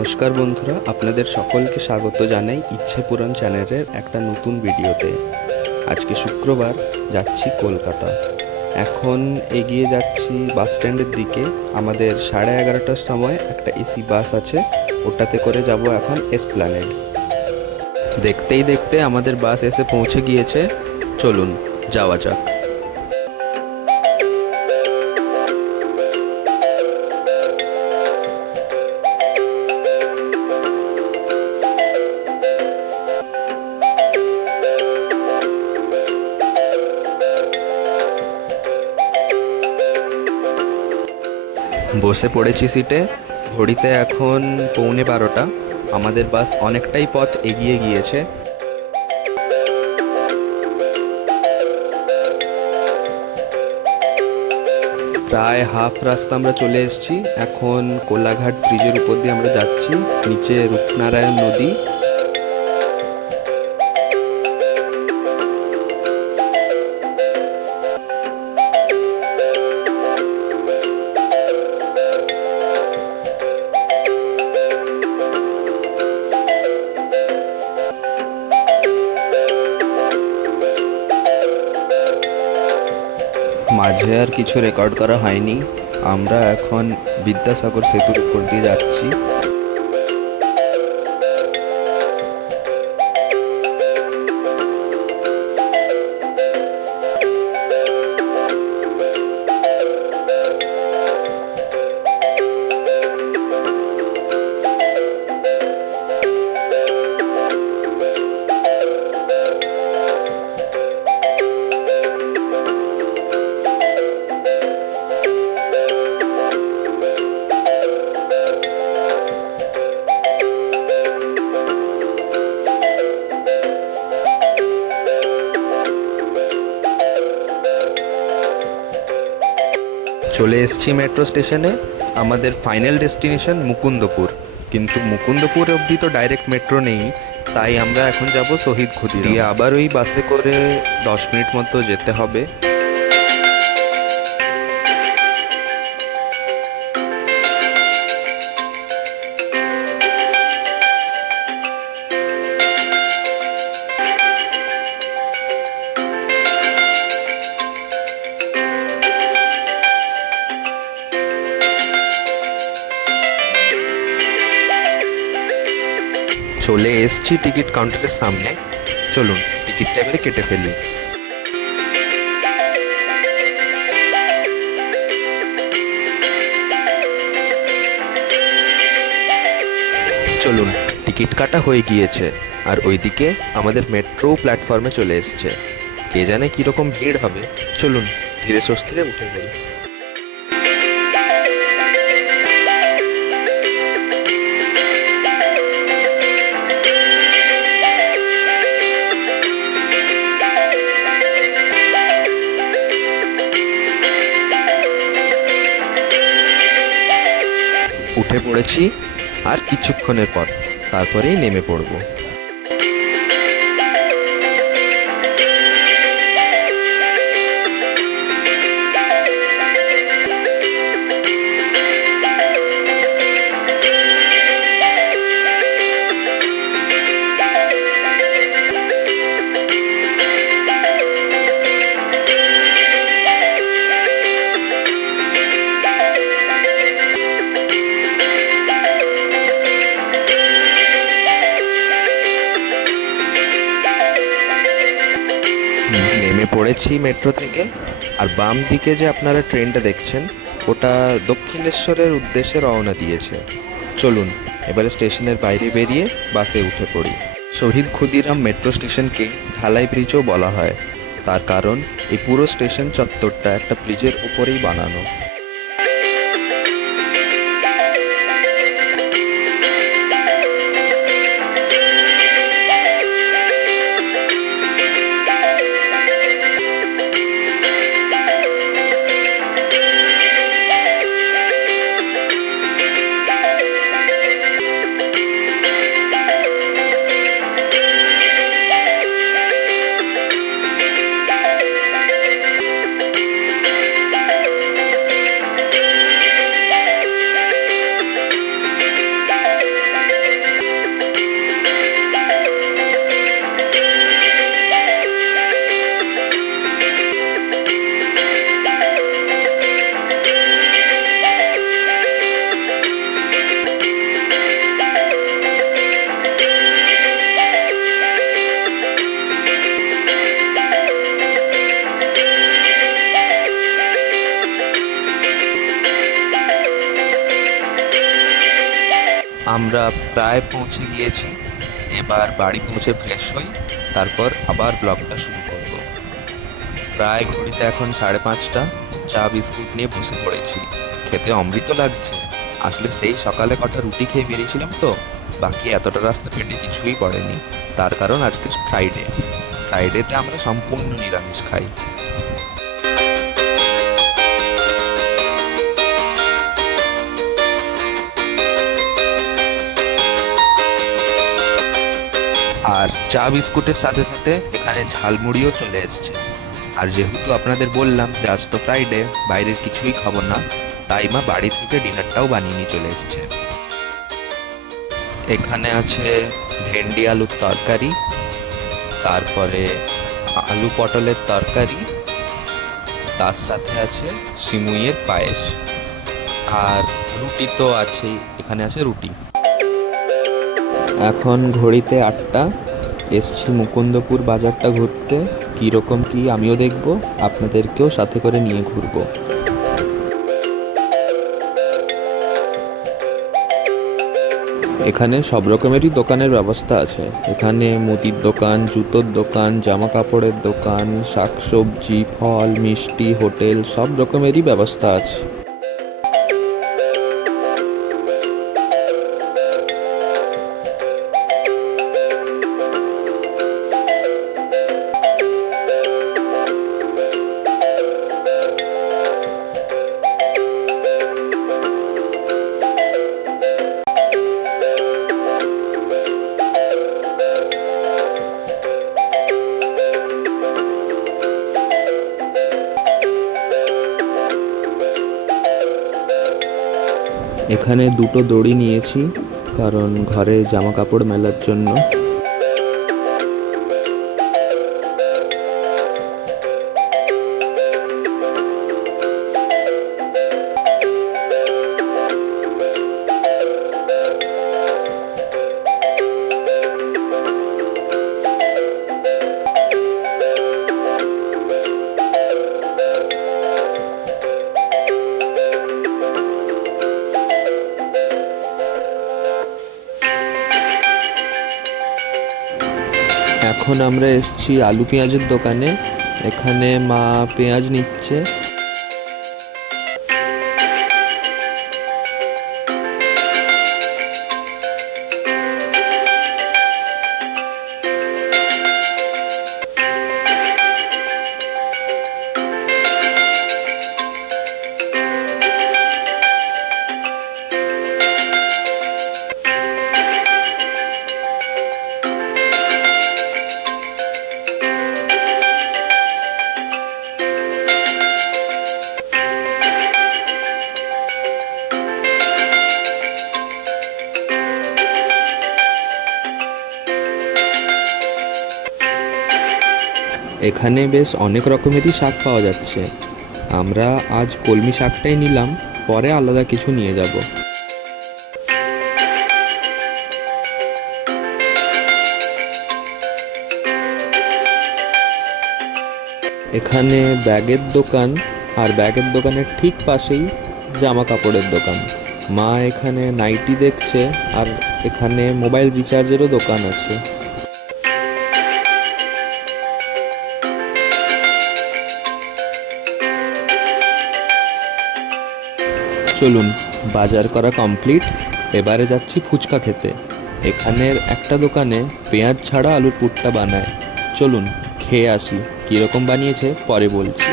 নমস্কার বন্ধুরা, আপনাদের সকলকে স্বাগত জানাই ইচ্ছে পূরণ চ্যানেলের একটা নতুন ভিডিওতে। আজকে শুক্রবার, যাচ্ছি কলকাতা। এখন এগিয়ে যাচ্ছি বাস স্ট্যান্ডের দিকে। আমাদের 11:30টার সময় একটা এসি বাস আছে, ওটাতে করে যাব এখন এসপ্ল্যানেড। দেখতেই দেখতে আমাদের বাস এসে পৌঁছে গিয়েছে। চলুন যাওয়া যাক। বসে পড়েছি সিটে। ঘড়িতে এখন 11:45। আমাদের বাস অনেকটাই পথ এগিয়ে গিয়েছে। প্রায় হাফ রাস্তা আমরা চলে এসেছি। এখন কোলাঘাট ব্রিজের উপর দিয়ে আমরা যাচ্ছি। নিচে রূপনারায়ণ নদী। মাঝে আর কিছু রেকর্ড করা হয়নি। আমরা এখন বিদ্যাসাগর সেতুর উপর দিয়ে যাচ্ছি। চলে এসেছি মেট্রো স্টেশনে। আমাদের ফাইনাল ডেস্টিনেশন মুকুন্দপুর, কিন্তু মুকুন্দপুর অবধি তো ডাইরেক্ট মেট্রো নেই। তাই আমরা এখন যাব শহীদ ক্ষুদিরাম দিয়ে। আবার ওই বাসে করে 10 মিনিট মতো যেতে হবে। চলে এসেছি টিকিট কাউন্টারের সামনে। চলুন টিকিটটা এবারে কেটে ফেলি। চলুন, টিকিট কাটা হয়ে গিয়েছে। আর ওইদিকে আমাদের মেট্রো প্ল্যাটফর্মে চলে এসেছে। কে জানে কীরকম ভিড় হবে। চলুন ধীরে সুস্থিরে উঠে পড়ি। উঠে পড়েছি, আর কিছুক্ষণের পথ, তারপরেই নেমে পড়ব। নেমে পড়েছি মেট্রো থেকে। আর বাম দিকে যে আপনারা ট্রেনটা দেখছেন, ওটা দক্ষিণেশ্বরের উদ্দেশ্যে রওনা দিয়েছে। চলুন এবারে স্টেশনের বাইরে বেরিয়ে বাসে উঠে পড়ি। শহীদ ক্ষুদিরাম মেট্রো স্টেশনকে ঢালাই ব্রিজও বলা হয়। তার কারণ এই পুরো স্টেশন চত্বরটা একটা ব্রিজের উপরেই বানানো। আমরা প্রায় পৌঁছে গিয়েছি। এবার বাড়ি পৌঁছে ফ্রেশ হই, তারপর আবার ব্লগটা শুরু করব। প্রায় ঘড়িতে এখন 5:30। চা বিস্কুট নিয়ে বসে পড়েছি। খেতে অমৃত লাগছে। আসলে সেই সকালে কটা রুটি খেয়ে বেরিয়েছিলাম তো, বাকি এতটা রাস্তা পেটে কিছুই পড়েনি। তার কারণ আজকে ফ্রাইডেতে আমরা সম্পূর্ণ নিরামিষ খাই। আর চা বিস্কুটের সাথে সাথে এখানে ঝালমুড়িও চলে এসছে। আর যেহেতু আপনাদের বললাম যে আজ তো ফ্রাইডে, বাইরের কিছুই খাবো না, তাই মা বাড়ি থেকে ডিনারটাও বানিয়ে নিয়ে চলে এসছে। এখানে আছে ভেন্ডি আলুর তরকারি, তারপরে আলু পটলের তরকারি, তার সাথে আছে সিমুইয়ের পায়েস, আর রুটি তো আছেই। এখানে আছে রুটি। এখন ঘড়িতে 8টা। এসছি মুকুন্দপুর বাজারটা ঘুরতে। কীরকম কি আমিও দেখব, আপনাদেরকেও সাথে করে নিয়ে ঘুরবো। এখানে সব রকমেরই দোকানের ব্যবস্থা আছে। এখানে মুদির দোকান, জুতোর দোকান, জামা কাপড়ের দোকান, শাকসবজি, ফল, মিষ্টি, হোটেল, সব রকমেরই ব্যবস্থা আছে। এখানে 2টো দড়ি নিয়েছি, কারণ ঘরে জামা কাপড় মেলার জন্য। এখন আমরা এসেছি আলু পেঁয়াজের দোকানে। এখানে মা পেঁয়াজ নিচ্ছে। এখানে বেশ অনেক রকমেরই শাক পাওয়া যাচ্ছে। আমরা আজ কলমি শাকটাই নিলাম, পরে আলাদা কিছু নিয়ে যাব। এখানে ব্যাগের দোকান, আর ব্যাগের দোকানের ঠিক পাশেই জামা কাপড়ের দোকান। মা এখানে নাইটি দেখছে, আর এখানে মোবাইল রিচার্জেরও দোকান আছে। চলুন, বাজার করা কমপ্লিট। এবারে যাচ্ছি ফুচকা খেতে। এখানের একটা দোকানে পেঁয়াজ ছাড়া আলুর পুরটা বানায়। চলুন খেয়ে আসি, কীরকম বানিয়েছে পরে বলছি।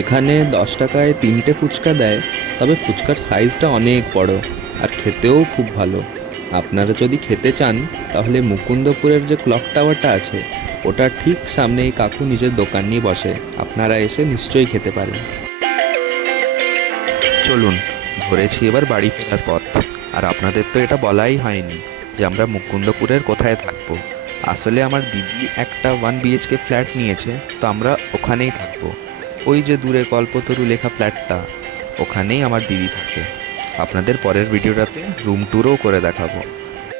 এখানে 10 টাকায় 3টে ফুচকা দেয়, তবে ফুচকার সাইজটা অনেক বড়, আর খেতেও খুব ভালো। আপনারা যদি খেতে চান তাহলে মুকুন্দপুরের যে ক্লক টাওয়ারটা আছে, ওটার ঠিক সামনেই কাকু নিজের দোকান নিয়ে বসে। আপনারা এসে নিশ্চয়ই খেতে পারেন। চলুন ধরেছি এবার বাড়ি ফেরার পথ। আর আপনাদের তো এটা বলাই হয়নি যে আমরা মুকুন্দপুরের কোথায় থাকবো। আসলে আমার দিদি একটা 1 BHK ফ্ল্যাট নিয়েছে, তো আমরা ওখানেই থাকবো। ওই যে দূরে কল্পতরু লেখা ফ্ল্যাটটা, ওখানেই আমার দিদি থাকে। আপনাদের পরের ভিডিওটাতে রুম ট্যুরও করে দেখাবো।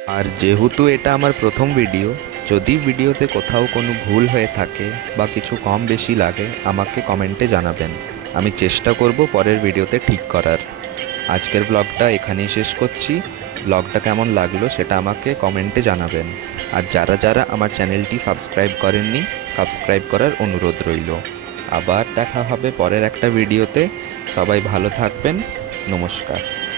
আর যেহেতু এটা আমার প্রথম ভিডিও, যদি ভিডিওতে কোথাও কোনো ভুল হয়ে থাকে বা কিছু কম বেশি লাগে আমাকে কমেন্টে জানাবেন। আমি চেষ্টা করব পরের ভিডিওতে ঠিক করার। আজকের ব্লগটা এখানেই শেষ করছি। ব্লগটা কেমন লাগলো সেটা আমাকে কমেন্টে জানাবেন। আর যারা যারা আমার চ্যানেলটি সাবস্ক্রাইব করেননি, সাবস্ক্রাইব করার অনুরোধ রইল। আবার দেখা হবে পরের একটা ভিডিওতে। সবাই ভালো থাকবেন। নমস্কার।